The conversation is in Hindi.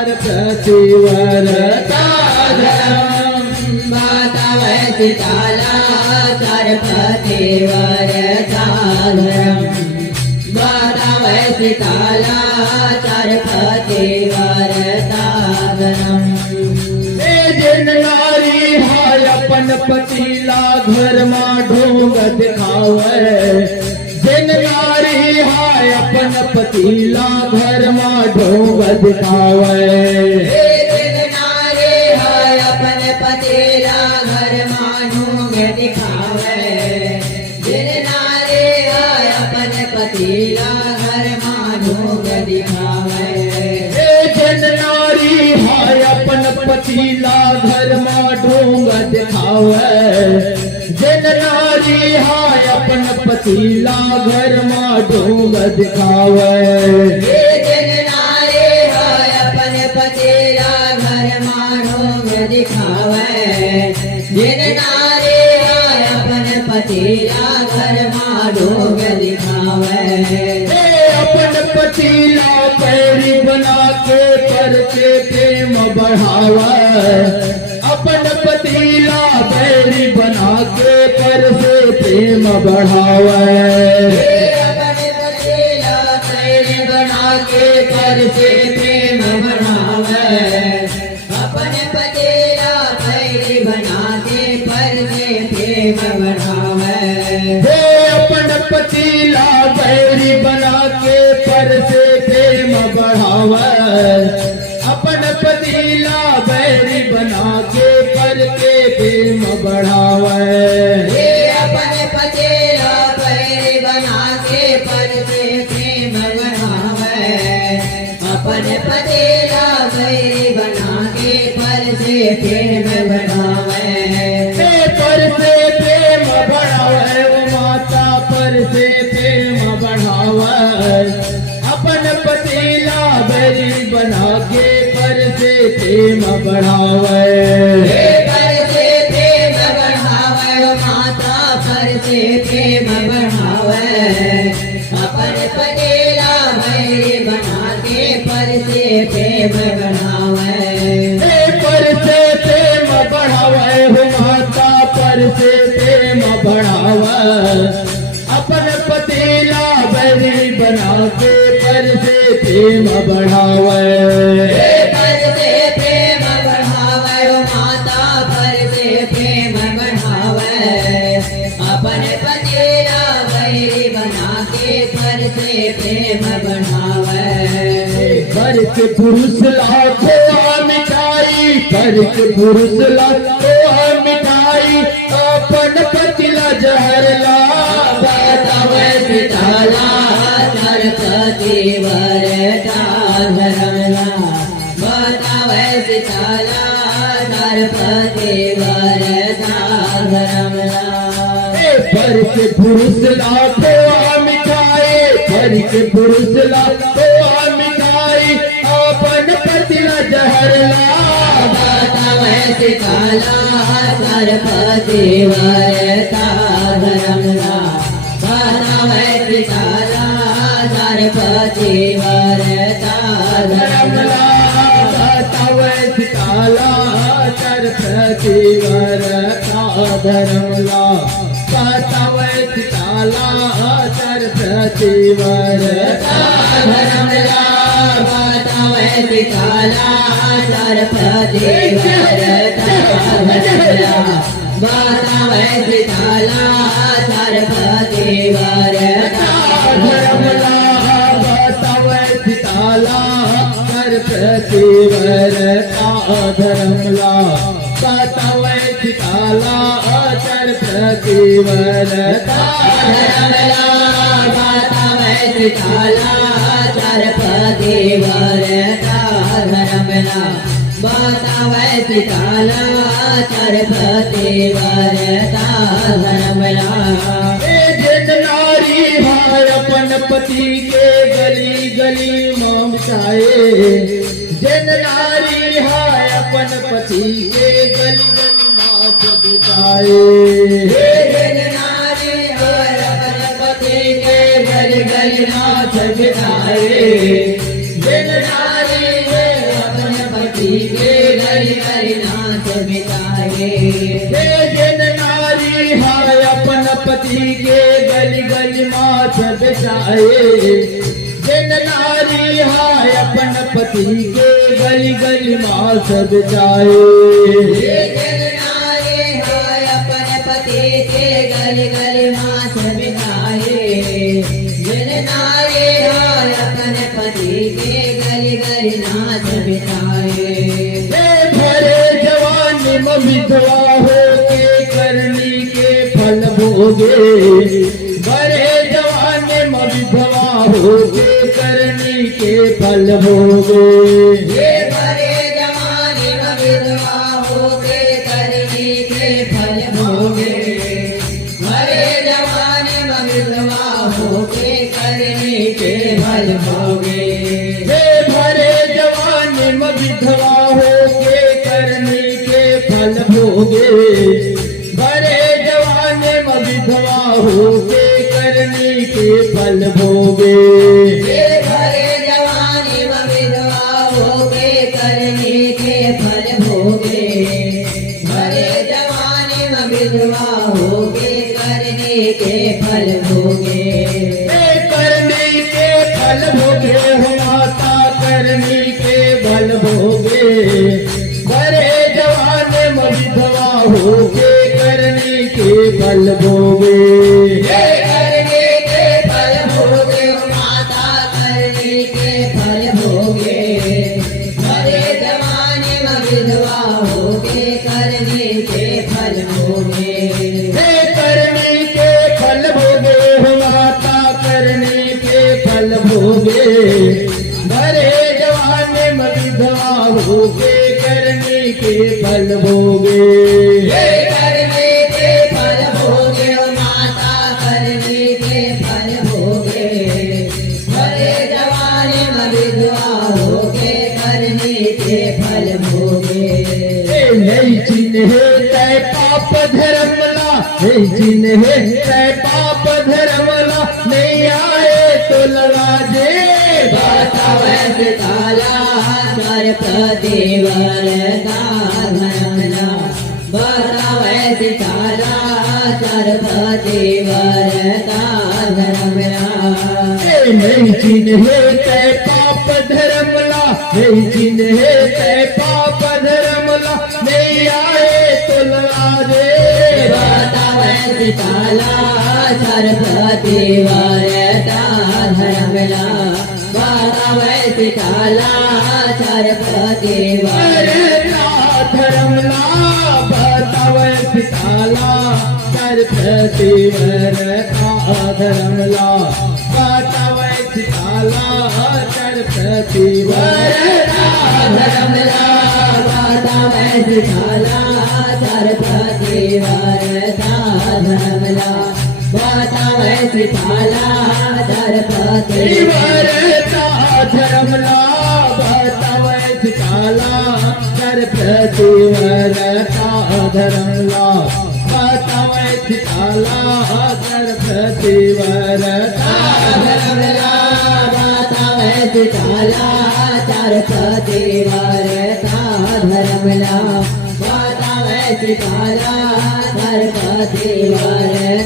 चार प्रतिव्रता धर्म बतावे सीताला चार प्रतिव्रता धर्म बतावे सीताला चार प्रतिव्रता धर्म जिन नारी हाय अपन पतिला घर में ढोंग दिखावे जिन नारी हाय अपन पतिला घर में ढोंग दिखावे जिन नारी हाय अपन पतिला घर में ढोंग दिखावे जिन नारी हाय अपन पतिला घर में ढोंग दिखावे जिन नारी हाय अपन पतिला घर में ढोंग दिखावे जिन नारी हाय अपन पतिला घर में ढोंग दिखावे जिन नारी हाय अपन पतिला घर में ढोंग दिखावे जिन नारी हाय अपन पतिला घर में ढोंग दिखावे अपन पतिला पैरी बना के करके प्रेम बढ़ावे अपन पतिला पैरी बना के कर से प्रेम बढ़ावे अपन पतिला पैरी बना के कर से प्रेम बढ़ावे अपन पतिला पैरी बना के पर से प्रेम बढ़ावे अपन पतिला पैरी बना के पर से प्रेम बढ़ावे अपन पतिला बैरी बना के पर के प्रेम बढ़ावे अपन पतिला पैरी बना के पर से प्रेम बढ़ावे अपन पतिला पैरी बना के पर से प्रेम बढ़ावे पर से प्रेम बढ़ावे वो माता पर से प्रेम बढ़ावे अपन पतिला बैरी बना के पर से प्रेम बढ़ावे पर से प्रेम बढ़ावे माता पर से प्रेम बढ़ावे अपन पतिला पैरी बना के पर से प्रेम बढ़ावे पर से प्रेम बढ़ावे हो माता पर से प्रेम बढ़ावे अपन पतिला बैरी बना के पर से प्रेम बढ़ावे पर से प्रेम बढ़ावे माता पर से प्रेम बढ़ावे अपन पतिला पैरी बना के पर से प्रेम बढ़ावे घर के पुरुष लाखों मिठाई घर के पुरुष लाखों मिठाई अपन पतिला जहर ला बतावे सीताला चार प्रतिव्रता धर्मला बतावे सीताला चार प्रतिव्रता धर्मला घर के पुरुष लाखों मिठाई घर के पुरुष लाखों मिठाई अपन पतिला जहर ला बतावे सीताला चार प्रतिव्रता धर्मला बतावे सीताला चार प्रतिव्रता धर्मला बतावे सीताला चार प्रतिव्रता धर्मला बतावे सीताला चार प्रतिव्रता धर्मला बतावे सीताला चार प्रतिव्रता धर्मला बतावे सीताला चार प्रतिव्रता धर्मला बतावे सीताला चार प्रतिव्रता धर्मला बतावे सीताला चार प्रतिव्रता धर्मला बतावे सीताला चार प्रतिव्रता धर्मला बतावे सीताला चार प्रतिव्रता धर्मला जिन नारी हाय अपन पति के गली गली ममताए जिन नारी हाय अपन पति के गली गली माफ बिताए नारी हाय अपन पति के गली गली नाथ बिताए जिन नारी है अपन पति के गली गली नाच मिटाए जिन नारी हाय अपन पति के गली गली माथ बिछाए जिन नारी हाय अपन पति के गली गली माथ बिछाए जिन नारी हाय अपन पति के गली गली माथ बिछाए जिन नारी हाय अपन पति के गली गली नाच बिछाए भरे जवानी में विधवा हो के करनी के फल भोगे भरे जवानी में विधवा हो के करनी के फल भोगे ये भरे जवानी में विधवा होके करनी के फल भोगे भरे जवानी में विधवा होके करनी के फल भोगे भरे जवानी में विधवा हो के करनी के फल भोगे भरे जवानी में विधवा हो के करनी के फल भोगे ये भरे जवानी में विधवा होके करनी के फल भोगे भरे जवानी में विधवा होके करनी के फल भोगे करनी के फल भोगे हो माता करनी के फल भोगे भरे जवानी में विधवा हो के करनी के फल भोगे ये करने के फल भोगे माता करने के फल भोगे भरे जवानी में विधवा होके करने के फल भोगे करनी के फल भोगे हो माता करनी के फल भोगे भरे जवानी में विधवा हो के करनी के फल भोगे ये करने के फल भोगे माता करने के फल भोगे भरे जवानी में विधवा होके करने के फल भोगे नहीं चिन्हे तय पाप धर्मला नहीं चिन्हे तय पाप धर्मला नहीं आए तो लगा दे बतावै काला सर्प देवर धर्मला बतावै काला सर्प देवर धर्मला नहीं चिन्हे तय पाप धर्मला नहीं चिन्हे तय पाप धर्मला नहीं आए तो लगा दे बतावै काला सर्प देवर धर्मला बतावै काला सर्प देवर धर्मला बतावे पिताला सर्प देवर धर्मला बतावे पिताला सर्प देवर धर्मला बतावै काला सर्प देवर धर्मला बतावै काला सर्प देवर धर्मला बतावे पिताला सर्प देवर धर्मला बतावे पिताला सर्प देवर धर्मला बतावै काला सर्प देवर धर्मला बतावै काला सर्प देवर